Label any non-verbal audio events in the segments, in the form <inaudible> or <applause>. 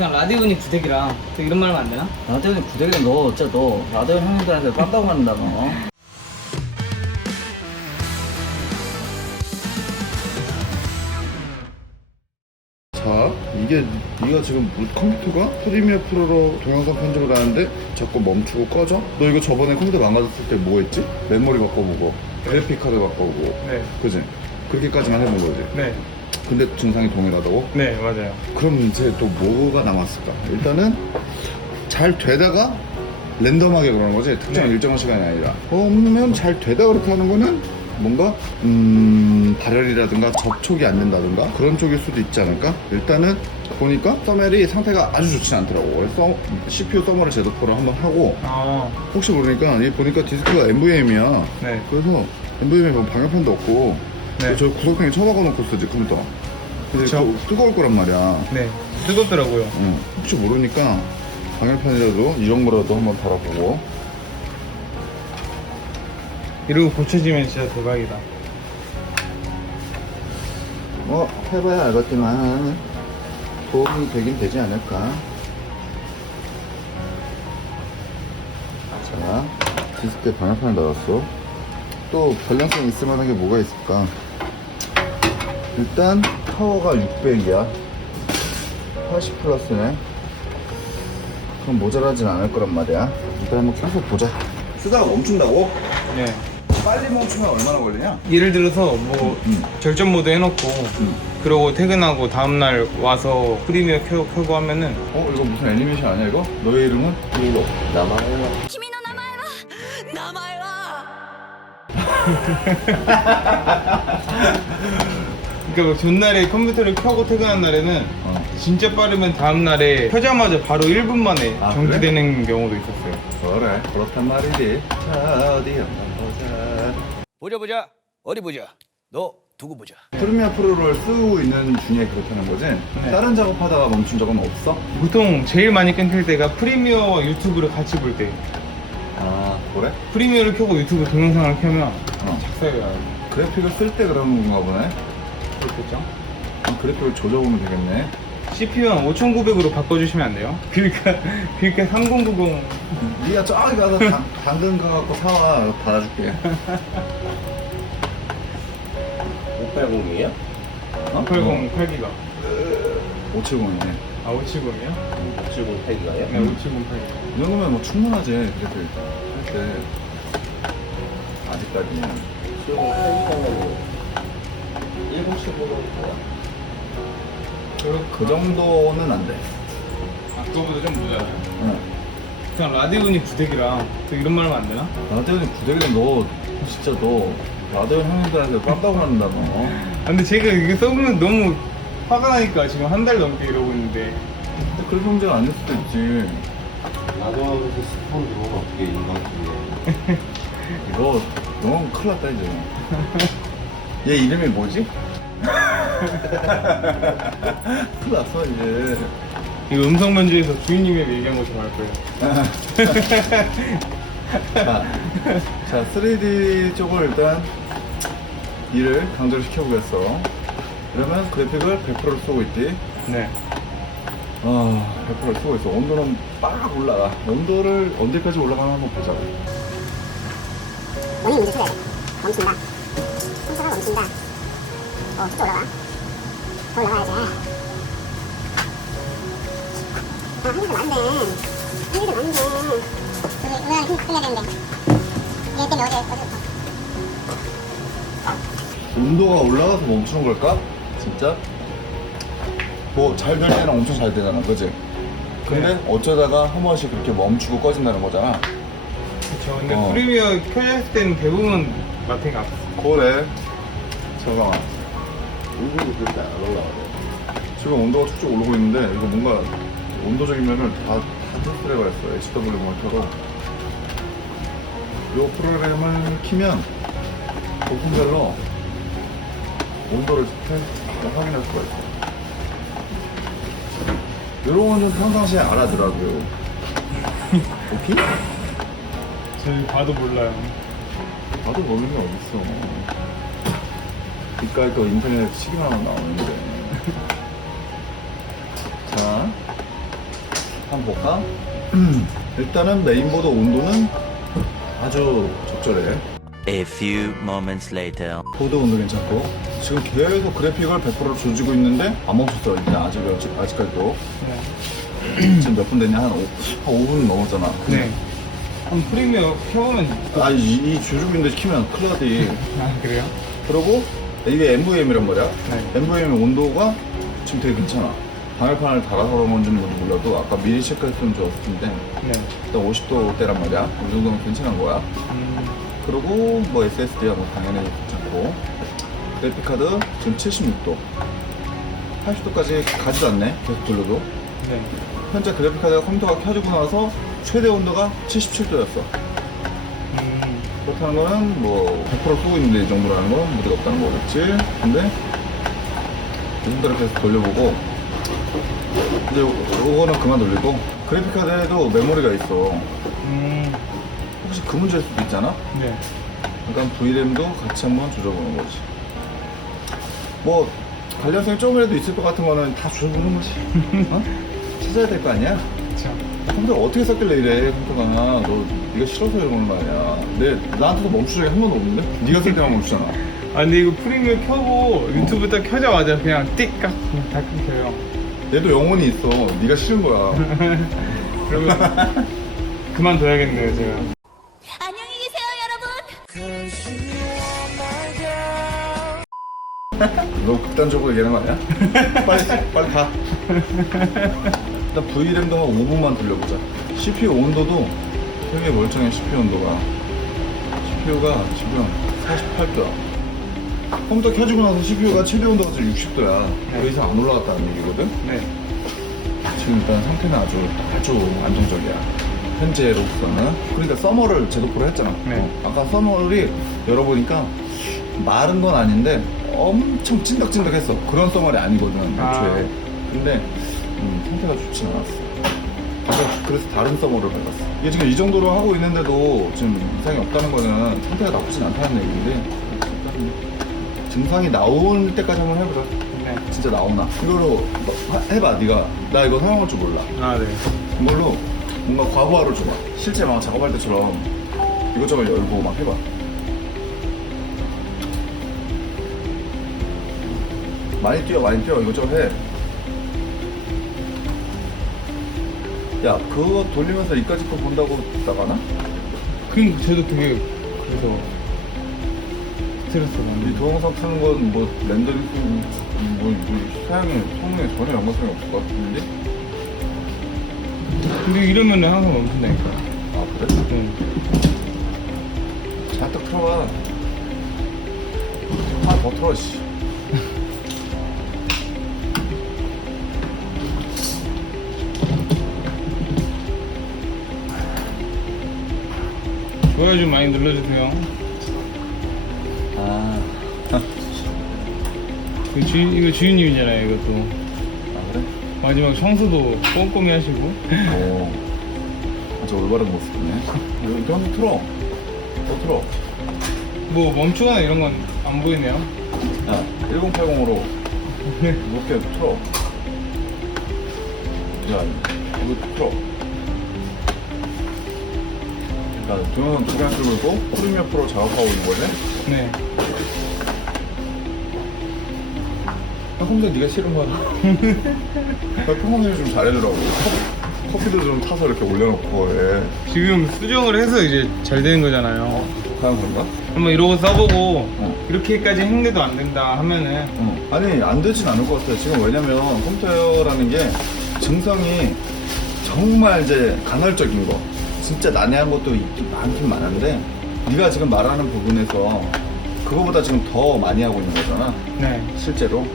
그냥 라디오니 부대기랑 또 이런 말 하면 안 되나? 나한테는 부대기는 너 진짜 너 라디오 형님들한테 깜다고 만든다 너 자, 이게 네가 지금 뭐- 컴퓨터가 프리미어 프로로 동영상 편집을 하는데 자꾸 멈추고 꺼져? 너 이거 저번에 컴퓨터 망가졌을 때 뭐 했지? 메모리 바꿔보고 그래픽 카드 바꿔보고 네. 그지? 그렇게까지만 해본 거지. 네. 근데 증상이 동일하다고? 네, 맞아요. 그럼 이제 또 뭐가 남았을까? 일단은 잘 되다가 랜덤하게 그러는 거지 특정 네. 일정한 시간이 아니라 없으면 잘 되다 그렇게 하는 거는 뭔가 음 발열이라든가 접촉이 안 된다든가 그런 쪽일 수도 있지 않을까? 일단은 보니까 서멜이 상태가 아주 좋지 않더라고 그래서 CPU 서머를 제도포를 한번 하고 아, 혹시 모르니까 이 보니까 디스크가 NVMe야 네. 그래서 NVMe 보면 방열판도 없고 네. 저 구석탱이 쳐박아 놓고 쓰지 컴퓨터 근데 그쵸. 뜨거울 거란 말이야 네. 뜨겁더라고요. 응. 혹시 모르니까 방열판이라도 이런 거라도 한번 달아보고 이러고 고쳐지면 진짜 대박이다. 뭐 해봐야 알겠지만 도움이 되긴 되지 않을까 자 디스크에 방열판을 달았어 또 변량성 있을 만한 게 뭐가 있을까 일단 파워가 600이야 80 플러스네 그럼 모자라진 않을 거란 말이야 일단 한번 계속 보자 쓰다가 멈춘다고? 네. 빨리 멈추면 얼마나 걸리냐? 예를 들어서 뭐 음, 음. 절전 모드 해놓고 음. 그러고 퇴근하고 다음날 와서 프리미어 켜, 고 하면은 어? 이거 무슨 애니메이션 아니야 이거? 너의 이름은? 이거 나마에와 키미노 나마에와 나마에와 그러니까 뭐 전날에 컴퓨터를 켜고 퇴근한 날에는 어. 진짜 빠르면 다음 날에 켜자마자 바로 1분 만에 아, 정지되는 경우도 있었어요. 그래 그렇단 말이지 자 어디 한번 보자 보자 보자 어디 보자 너 두고 보자 프리미어 프로를 쓰고 있는 중에 그렇다는 거지? 네. 다른 작업하다가 멈춘 적은 없어? 보통 제일 많이 끊길 때가 프리미어와 유튜브를 같이 볼 때. 아 그래? 프리미어를 켜고 유튜브 동영상을 켜면 어. 작사가 나요. 그래픽을 쓸 때 그러는 건가 보네 그렇겠죠? 그래픽을 조져보면 되겠네 CPU는 5900으로 바꿔주시면 안 돼요? 그러니까 그러니까 3090 네가 저기 가서 당, 당근 가갖고 사와 받아줄게 580이에요? 어? 80 8기가 570이네 아 570이요? 570 8기가요? 네570 8기가 이 정도면 뭐 충분하지 그래픽 할때 아직까지는 570 8기가면 1070으로 그 정도는 안 돼. 아 그거보다 좀 모자라요 응. 그냥 라디오니 부대기랑 또 이런 말 하면 안 되나? 라디오는 부대기는 너 진짜 너 라디오 형님들한테 깜다고 만든다 너. 아, 근데 제가 이게 써보면 너무 화가 나니까 지금 한 달 넘게 이러고 있는데 근데 그럴 문제가 아닐 수도 있지. 나도하면서 스폰으로 어떻게 인간관계 이거 너 큰일 났다 이제. 얘 이름이 뭐지? 큰일 났어 이제. 이거 음성 면제에서 주인님의 얘기한 것처럼 할 거예요 자, 자 3D 쪽을 일단 일을 강조를 시켜보겠어. 그러면 그래픽을 100%를 쓰고 있지. 네 아, 100%를 쓰고 있어. 온도는 빡 올라가. 온도를 언제까지 올라가나 한번 보자. 원인 문제 찾아야 돼. 멈춘다. 컴퓨터가 멈춘다. 어, 쭉 올라가. 더 올라가야지. 아, 한 개도 많네. 한 개도 많네. 우리, 우리가 힘 끌려야 되는데. 얘 때문에 어제, 어제. 온도가 올라가서 멈추는 걸까? 진짜? 뭐 잘 될 때는 엄청 잘 되잖아, 그지? 근데 어쩌다가 한 번씩 그렇게 멈추고 꺼진다는 거잖아. 그쵸 근데 어. 프리미어 켜져 있을 때는 대부분 마탱이 아팠어 그래. 잠깐만. 온도도 그렇게 안 올라가네 지금 온도가 쭉쭉 오르고 있는데 이거 뭔가 온도적인 면을 다, 다 테스트를 해봤어. HW 모니터로. 이 프로그램을 키면 부품별로 온도를 테스트, 확인할 수가 있어. 이런 건좀 평상시에 알아두라고요. <laughs> 오케이? 저희 봐도 몰라요 나도 모르는 게 어딨어. 이까이 거 인터넷 시기만 하면 나오는데. <laughs> 자, 한번 볼까? <clears throat> 일단은 메인보드 온도는 아주 적절해. A few moments later. 보드 온도 괜찮고 지금 계속 그래픽을 100% 조지고 있는데 안 멈췄어 이제 아직 아직까지도 네. 지금 몇 분 됐냐 한, 5, 한 5분 넘었잖아. 네. 한 프리미어 켜보면 아, 이, 이 조주빈데 키면 큰일 나지. 아 그래요? 그리고 이게 MVM이란 말이야. 네. MVM 온도가 지금 되게 괜찮아. 방열판을 달아서 그런 건지 는 몰라도 아까 미리 체크했으면 좋았을 텐데 네. 일단 50도대란 말이야. 이 정도면 괜찮은 거야. 음, 그리고 뭐 SSD야 뭐 당연히 괜찮고 그래픽카드 지금 76도 80도까지 가지도 않네 계속 돌려도 네. 현재 그래픽카드가 컴퓨터가 켜지고 나서 최대 온도가 77도였어 음, 그렇다는 거는 뭐100% 쓰고 있는데 이 정도라는 건 무리가 없다는 거겠지 근데 이 정도로 계속 돌려보고 이제 요- 요거는 그만 돌리고 그래픽카드에도 메모리가 있어 음, 혹시 그 문제일 수도 있잖아 네. 약간 V램도 같이 한번 조져보는 거지. 뭐 관련성이 조금이라도 있을 것 같은 거는 다 조져보는 거지. <laughs> 어? 찾아야 될 거 아니야? 컴퓨터 어떻게 썼길래 이래 컴퓨터가 너 네가 싫어서 이러는 거 아니야? 내 나한테도 멈추적이 한 번도 없는데? 네가 쓸 때만 멈추잖아. 아 근데 이거 프리미어 켜고 유튜브 딱 켜자마자 그냥 띡 깍, 그냥 다 끊겨요. 얘도 영혼이 있어. 네가 싫은 거야. <laughs> 그러면 그만둬야겠네요 제가. 안녕히 계세요 여러분 너 극단적으로 얘기하는 거 아니야? 빨리 빨리 가. <laughs> 일단 V램도 한 5분만 돌려보자. CPU 온도도 되게 멀쩡해 CPU 온도가. CPU가 지금 48도야. 컴퓨터 켜지고 나서 CPU가 최대 온도가 지금 60도야. 그 이상 안 올라갔다는 얘기거든. 네. 지금 일단 상태는 아주 아주 안정적이야. 현재로서는. 그러니까 서머를 제도표로 했잖아. 네. 어, 아까 서머를 열어보니까 마른 건 아닌데 엄청 찐득찐득했어. 그런 서머리 아니거든, 아. 애초에. 근데 음, 상태가 좋진 않았어. 그래서, 그래서 다른 서머를 밟았어. 이게 지금 이 정도로 하고 있는데도 지금 이상이 없다는 거는 상태가 나쁘진 않다는 얘기인데 일단 증상이 나올 때까지 한번 해보자. 네. 진짜 나오나? 이걸로 너 하- 해봐, 네가. 나 이거 사용할 줄 몰라. 아 네. 이걸로 뭔가 과부하를 줘봐. 실제 막 작업할 때처럼 이것저것 열고 막 해봐. 많이 뛰어, 많이 뛰어. 이것저것 해. 야, 그거 돌리면서 이까지 거 본다고 나가나? 그 저도 그게 그래서 스트레스 이 받는. 동영상 쓰는 건 뭐 렌더링 쓰는 뭐, 뭐 사양에 성능에 전혀 연관성이 없을 것 같은데? 근데 이러면 항상 멈춘다니까. 아, 그래? 네. 잔뜩 틀어봐. 하나 더 틀어, 씨. 좋아요 좀 많이 눌러주세요. 아, 이거 주인 이거 주인님이잖아요 이것도. 아 그래? 마지막 청소도 꼼꼼히 하시고. 오, 아주 올바른 모습이네. <laughs> 이거 이거 한번 틀어. 더 틀어. 뭐 멈추거나 이런 건 안 보이네요. 야, 1080으로 무겁게 틀어. 야, 이거 틀어. 그러니까 동영상 두개 쓰고 있고 프리미어 프로 작업하고 있는 거지? 네. 아, 혼자 네가 싫은 거야. <laughs> 평소에 좀 잘해주라고. 커- 커피도 좀 타서 이렇게 올려놓고 해. 지금 수정을 해서 이제 잘 되는 거잖아요. 그냥 그런가? 한번 이러고 써보고 어. 이렇게까지 했는데도 안 된다 하면은 어. 아니 안 되진 않을 것 같아요. 지금 왜냐면 컴퓨터라는 게 증상이 정말 이제 간헐적인 거, 진짜 난해한 것도 있긴 많긴 많은데 네가 지금 말하는 부분에서 그거보다 지금 더 많이 하고 있는 거잖아. 네. 실제로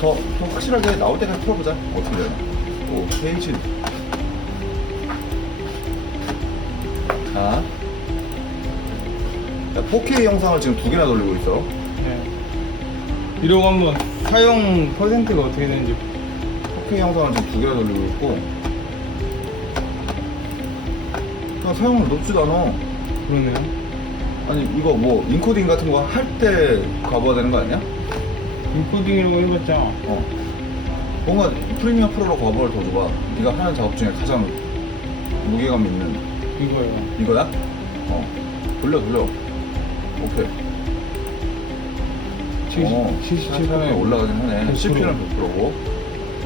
더, 더 확실하게 나올 때까지 풀어보자. 어떻게 되나? 오 페이지. 자. 자, 4K 영상을 지금 두 개나 돌리고 있어. 네. 이러고 한번 사용 퍼센트가 어떻게 되는지 4K 영상을 지금 두 개나 돌리고 있고 그냥 사용을 높지도 않아 그러네요. 아니 이거 뭐 인코딩 같은 거 할 때 가봐야 되는 거 아니야? 인코딩이라고 해봤자 어 뭔가 프리미엄 프로로 거버를 더 줘봐. 네가 하는 작업 중에 가장 무게감 있는 이거예요. 이거야? 어. 돌려 돌려. 오케이. 어, 77 천천히 올라가긴 하네. 100%. CPU는 100%고.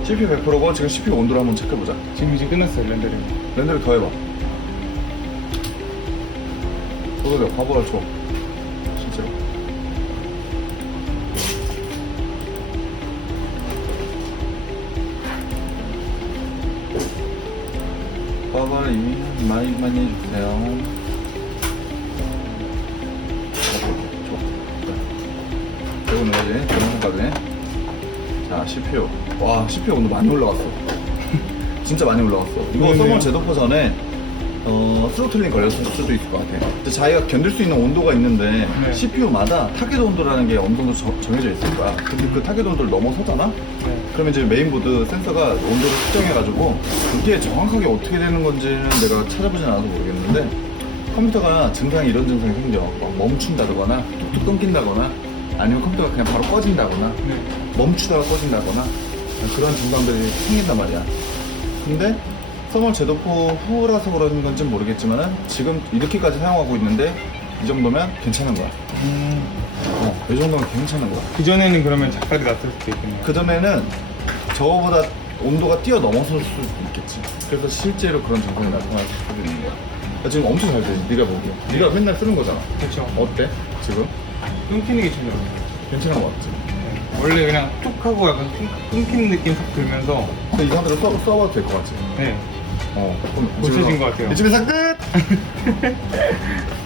CPU 100%고 지금 CPU 온도를 한번 체크해보자. 지금 이제 끝났어요 렌더링. 렌더를 더 해봐. 더 돌려. 과보를 줘. 실제로. 과보를 이미 많이 많이 해주세요. 넣어야지. 전문까지. 자, CPU. 와, CPU 온도 많이 올라갔어. <laughs> 진짜 많이 올라갔어. 이거 그러네요. 서머 제도포 전에 어, 스로틀링 걸렸을 수도 있을 것 같아요. 근데 자기가 견딜 수 있는 온도가 있는데 네. CPU마다 타겟 온도라는 게 어느 정도 저- 정해져 있을 거야. 근데 그 타겟 온도를 넘어서잖아? 네. 그러면 이제 메인보드 센서가 온도를 측정해가지고 그게 정확하게 어떻게 되는 건지는 내가 찾아보진 않아서 모르겠는데 컴퓨터가 증상이 이런 증상이 생겨. 막 멈춘다거나 뚝뚝 끊긴다거나 아니면 컴퓨터가 그냥 바로 꺼진다거나 네. 멈추다가 꺼진다거나 그런 증상들이 생긴단 말이야. 근데 서멀 제도포 후라서 그런 건지 모르겠지만은 지금 이렇게까지 사용하고 있는데 이 정도면 괜찮은 거야. 음, 어, 이 정도면 괜찮은 거야. 그 전에는 그러면 작살이 났을 수도 있겠네요. 그 전에는 저거보다 온도가 뛰어넘어설 수도 있겠지. 그래서 실제로 그런 증상이 나타날 수도 있는 거야. 나 지금 엄청 잘 돼. 네가 보기에. 네가 맨날 쓰는 거잖아. 그렇죠. 어때? 지금? 끊기는 게 제일 어려워요. 괜찮은 거 같지? 네. 원래 그냥 툭 하고 약간 끊- 끊기는 느낌 싹 들면서 근데 이 상태로 써, 써봐도 될 것 같지? 네. 어. 그럼 고쳐진 것 같아요. 이쯤에서 끝! <laughs>